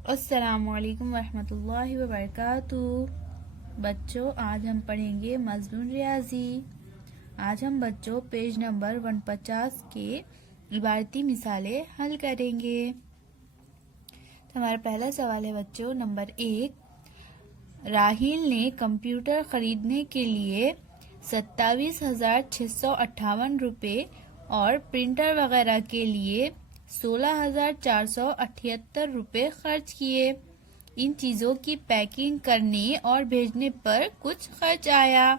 अस्सलामुअलैकुम वरहमतुल्लाहि वबरकातुहू। बच्चों, आज हम पढ़ेंगे मज़मून रियाजी। आज हम बच्चों पेज नंबर 150 के इबारती मिसालें हल करेंगे। तो हमारा पहला सवाल है बच्चों, नंबर 1। राहिल ने कंप्यूटर खरीदने के लिए 27,658 रुपये और प्रिंटर वगैरह के लिए 16,478 रुपये खर्च किए। इन चीज़ों की पैकिंग करने और भेजने पर कुछ खर्च आया।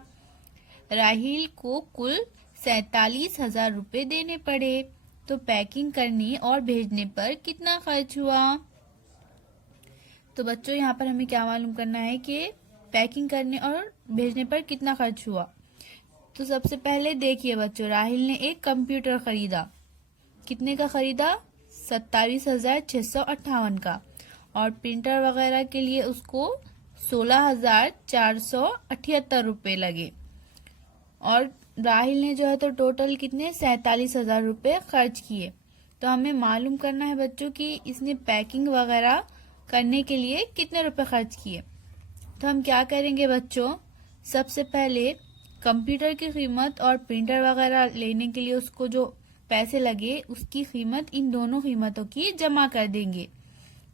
राहिल को कुल 47,000 रुपये देने पड़े, तो पैकिंग करने और भेजने पर कितना खर्च हुआ। तो बच्चों यहाँ पर हमें क्या मालूम करना है कि पैकिंग करने और भेजने पर कितना खर्च हुआ। तो सबसे पहले देखिए बच्चों, राहिल ने एक कंप्यूटर खरीदा। कितने का खरीदा? 27,658 का। और प्रिंटर वगैरह के लिए उसको 16,478 रुपये लगे। और राहिल ने जो है तो टोटल कितने 47,000 रुपये खर्च किए। तो हमें मालूम करना है बच्चों कि इसने पैकिंग वगैरह करने के लिए कितने रुपए खर्च किए। तो हम क्या करेंगे बच्चों, सबसे पहले कंप्यूटर की कीमत और प्रिंटर वगैरह लेने के लिए उसको जो पैसे लगे उसकी कीमत इन दोनों कीमतों की जमा कर देंगे।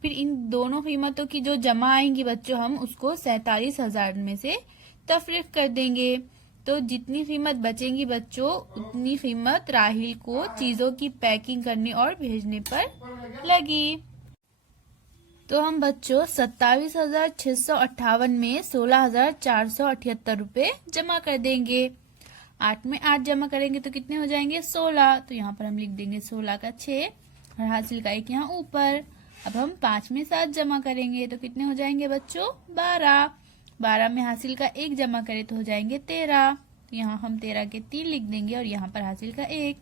फिर इन दोनों कीमतों की जो जमा आएंगी बच्चों, हम उसको 47,000 में से तफरीक कर देंगे। तो जितनी कीमत बचेंगी बच्चों, उतनी कीमत राहिल को चीजों की पैकिंग करने और भेजने पर लगी। तो हम बच्चों 27,658 में 16,478 रुपये जमा कर देंगे। 8 में 8 जमा करेंगे तो कितने हो जाएंगे? 16। तो यहाँ पर हम लिख देंगे 16 का 6 और हासिल का 1 यहाँ ऊपर। अब हम 5 में 7 जमा करेंगे तो कितने हो जाएंगे बच्चों? 12। 12 में हासिल का 1 जमा करें तो हो जाएंगे 13। तो यहाँ हम 13 के 3 लिख देंगे और यहाँ पर हासिल का 1।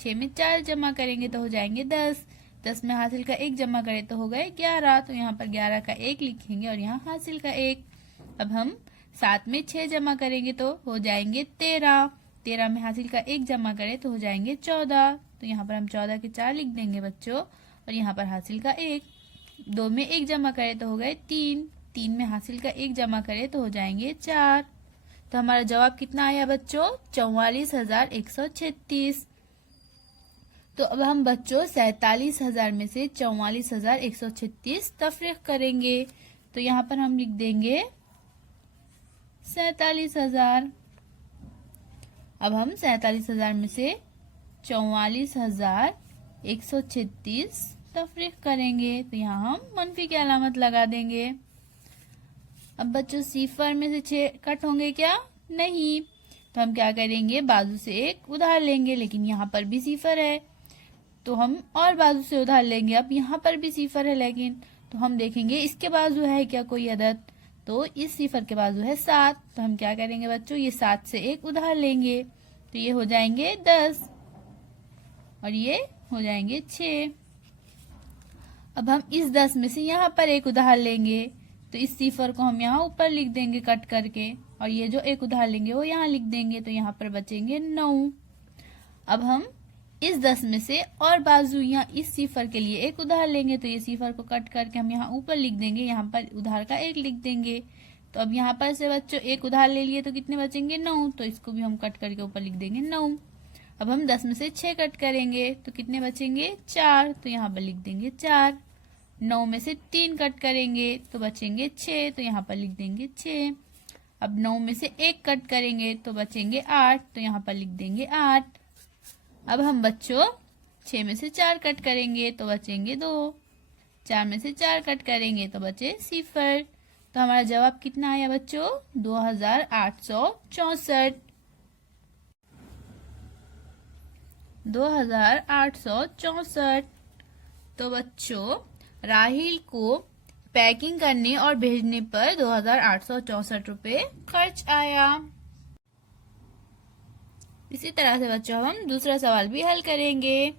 6 में 4 जमा करेंगे तो हो जाएंगे 10। 10 में हासिल का 1 जमा करें तो हो गए 11। तो यहाँ पर 11 का 1 लिखेंगे और यहाँ हासिल का 1। अब हम 7 में 6 जमा करेंगे तो हो जाएंगे 13। 13 में हासिल का 1 जमा करें तो हो जाएंगे 14। तो यहाँ पर हम 14 के 4 लिख देंगे बच्चों और यहाँ पर हासिल का 1। 2 में 1 जमा करें तो हो गए 3। 3 में हासिल का 1 जमा करें तो हो जाएंगे 4। तो हमारा जवाब कितना आया बच्चों? 44,136। तो अब हम बच्चों 47,000 में से 44,136 तफरीक करेंगे। तो यहाँ पर हम लिख देंगे 47,000। अब हम 47,000 में से 44,136 तफरीक करेंगे। तो यहाँ हम मनफी की अलामत लगा देंगे। अब बच्चों सिफर में से 6 कट होंगे क्या? नहीं। तो हम क्या करेंगे, बाजू से एक उधार लेंगे, लेकिन यहाँ पर भी सिफर है तो हम और बाजू से उधार लेंगे। अब यहाँ पर भी सिफर है लेकिन, तो हम देखेंगे इसके बाजू है क्या कोई अदद। तो इस सिफर के बाजू है 7। तो हम क्या करेंगे बच्चों, ये 7 से एक उधार लेंगे तो ये हो जाएंगे 10 और ये हो जाएंगे 6। अब हम इस 10 में से यहाँ पर एक उधार लेंगे तो इस सिफर को हम यहाँ ऊपर लिख देंगे कट करके, और ये जो एक उधार लेंगे वो यहाँ लिख देंगे। तो यहाँ पर बचेंगे 9। अब हम इस 10 में से और बाजू यहाँ इस सिफर के लिए एक उधार लेंगे तो ये सिफर को कट करके हम यहाँ ऊपर लिख देंगे, यहाँ पर उधार का 1 लिख देंगे। तो अब यहाँ पर से बच्चों एक उधार ले लिए तो कितने बचेंगे? 9। तो इसको भी हम कट करके ऊपर लिख देंगे 9। अब हम 10 में से 6 कट करेंगे तो कितने बचेंगे? 4। तो यहाँ पर लिख देंगे 4। 9 में से 3 कट करेंगे तो बचेंगे 6। तो यहाँ पर लिख देंगे 6। अब 9 में से 1 कट करेंगे तो बचेंगे 8। तो यहाँ पर लिख देंगे 8। अब हम बच्चों 6 में से 4 कट करेंगे तो बचेंगे 2। 4 में से 4 कट करेंगे तो बचे सिफर। तो हमारा जवाब कितना आया बच्चों? 2,864। 2,864। तो बच्चों राहिल को पैकिंग करने और भेजने पर 2,864 रुपये खर्च आया। इसी तरह से बच्चों हम दूसरा सवाल भी हल करेंगे।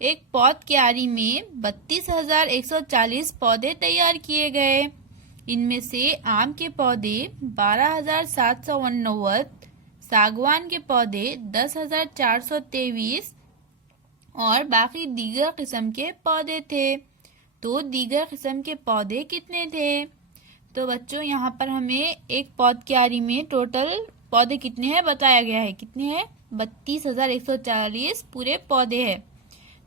एक पौध क्यारी में 32,140 पौधे तैयार किए गए। इनमें से आम के पौधे 12,789, सागवान के पौधे 10,423 और बाकी दीगर किस्म के पौधे थे। तो दीगर किस्म के पौधे कितने थे। तो बच्चों यहाँ पर हमें एक पौध क्यारी में टोटल पौधे कितने हैं बताया गया है। कितने हैं? 32,140 पूरे पौधे हैं,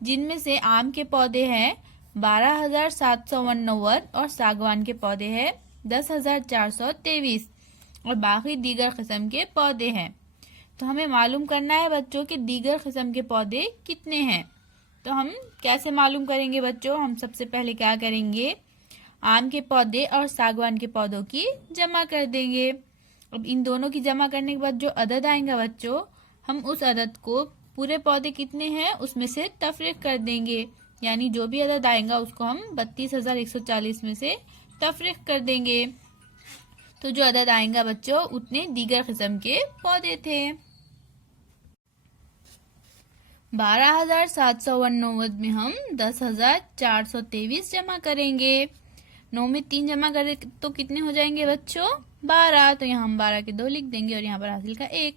जिनमें से आम के पौधे हैं 12,789 और सागवान के पौधे हैं 10,423 और बाकी दीगर किस्म के पौधे हैं। तो हमें मालूम करना है बच्चों कि दीगर किस्म के पौधे कितने हैं। तो हम कैसे मालूम करेंगे बच्चों? हम सबसे पहले क्या करेंगे, आम के पौधे और सागवान के पौधों की जमा कर देंगे। अब इन दोनों की जमा करने के बाद जो अदद आएगा बच्चों, हम उस अदद को पूरे पौधे कितने हैं उसमें से तफरीक कर देंगे, यानी जो भी अदद आएगा उसको हम 32,140 में से तफरीक कर देंगे। तो जो अदद आएगा बच्चों उतने दीगर किस्म के पौधे थे। 12,789 में हम 10,423 जमा करेंगे। 9 में 3 जमा करें तो कितने हो जाएंगे बच्चों? 12। तो यहाँ हम 12 के 2 लिख देंगे और यहाँ पर हासिल का 1।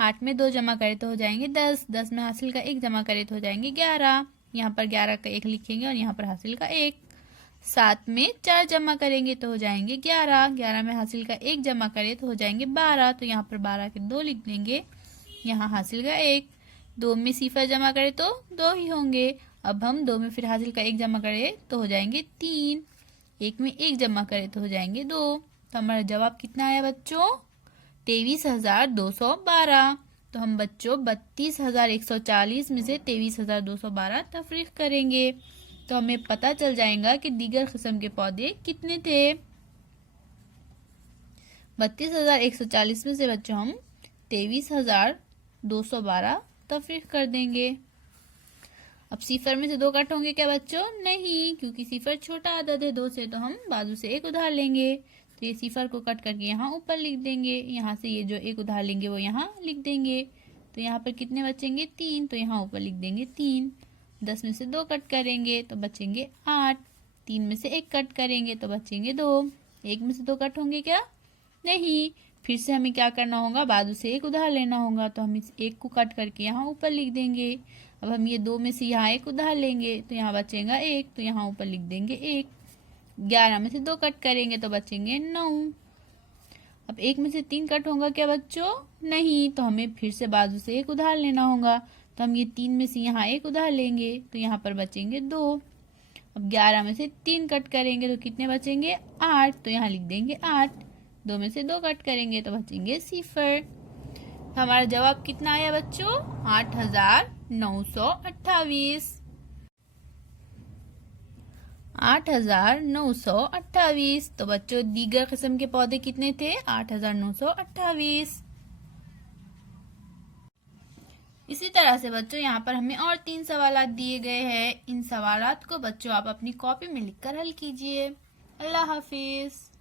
8 में 2 जमा करें तो हो जाएंगे 10। 10 में हासिल का 1 जमा करें तो हो जाएंगे 11। यहाँ पर 11 का 1 लिखेंगे और यहाँ पर हासिल का 1। 7 में 4 जमा करेंगे तो हो जाएंगे 11। 11 में हासिल का 1 जमा करें तो हो जाएंगे 12। तो यहाँ पर 12 के 2 लिख देंगे, यहाँ हासिल का 1। 2 में सिफर जमा करें तो 2 ही होंगे। अब हम 2 में फिर हासिल का 1 जमा करें तो हो जाएंगे 3। 1 में 1 जमा करें तो हो जाएंगे 2। तो हमारा जवाब कितना आया बच्चों? 23,212। तो हम बच्चों 32,140 में से 23,212 तफरीक करेंगे तो हमें पता चल जाएगा कि दीगर किस्म के पौधे कितने थे। 32,140 में से बच्चों हम 23,212 तफरीक कर देंगे। अब सिफर में से 2 कट होंगे क्या बच्चों? नहीं, क्योंकि सिफर छोटा अदद है 2 से, तो हम बाजू से 1 उधार लेंगे। तो ये सिफर को कट करके यहाँ ऊपर लिख देंगे। यहाँ से ये जो 1 उधार लेंगे वो यहाँ लिख देंगे। तो यहाँ पर कितने बचेंगे? 3। तो यहाँ ऊपर लिख देंगे 3। 10 में से 2 कट करेंगे तो बचेंगे 8। 3 में से 1 कट करेंगे तो बचेंगे 2। 1 में से 2 कट होंगे क्या? नहीं। फिर से हमें क्या करना होगा? बाजू से 1 उधार लेना होगा। तो हम इस 1 को कट करके यहाँ ऊपर लिख देंगे। अब हम ये 2 में से यहाँ 1 उधार लेंगे तो यहाँ बचेगा 1। तो यहाँ ऊपर लिख देंगे 1। 11 में से 2 कट करेंगे तो बचेंगे 9। अब 1 में से 3 कट होगा क्या बच्चों? नहीं। तो हमें फिर से बाजू से 1 उधार लेना होगा। तो हम ये 3 में से यहाँ 1 उधार लेंगे तो यहाँ पर बचेंगे 2। अब 11 में से 3 कट करेंगे तो कितने बचेंगे? 8। तो यहाँ लिख देंगे 8। 2 में से 2 कट करेंगे तो बचेंगे सिफर। तो हमारा जवाब कितना आया बच्चों? 8,928। 8,928। तो बच्चों दीगर किस्म के पौधे कितने थे? 8,928। इसी तरह से बच्चों यहाँ पर हमें और 3 सवालात दिए गए हैं। इन सवालात को बच्चों आप अपनी कॉपी में लिखकर हल कीजिए। अल्लाह हाफिज।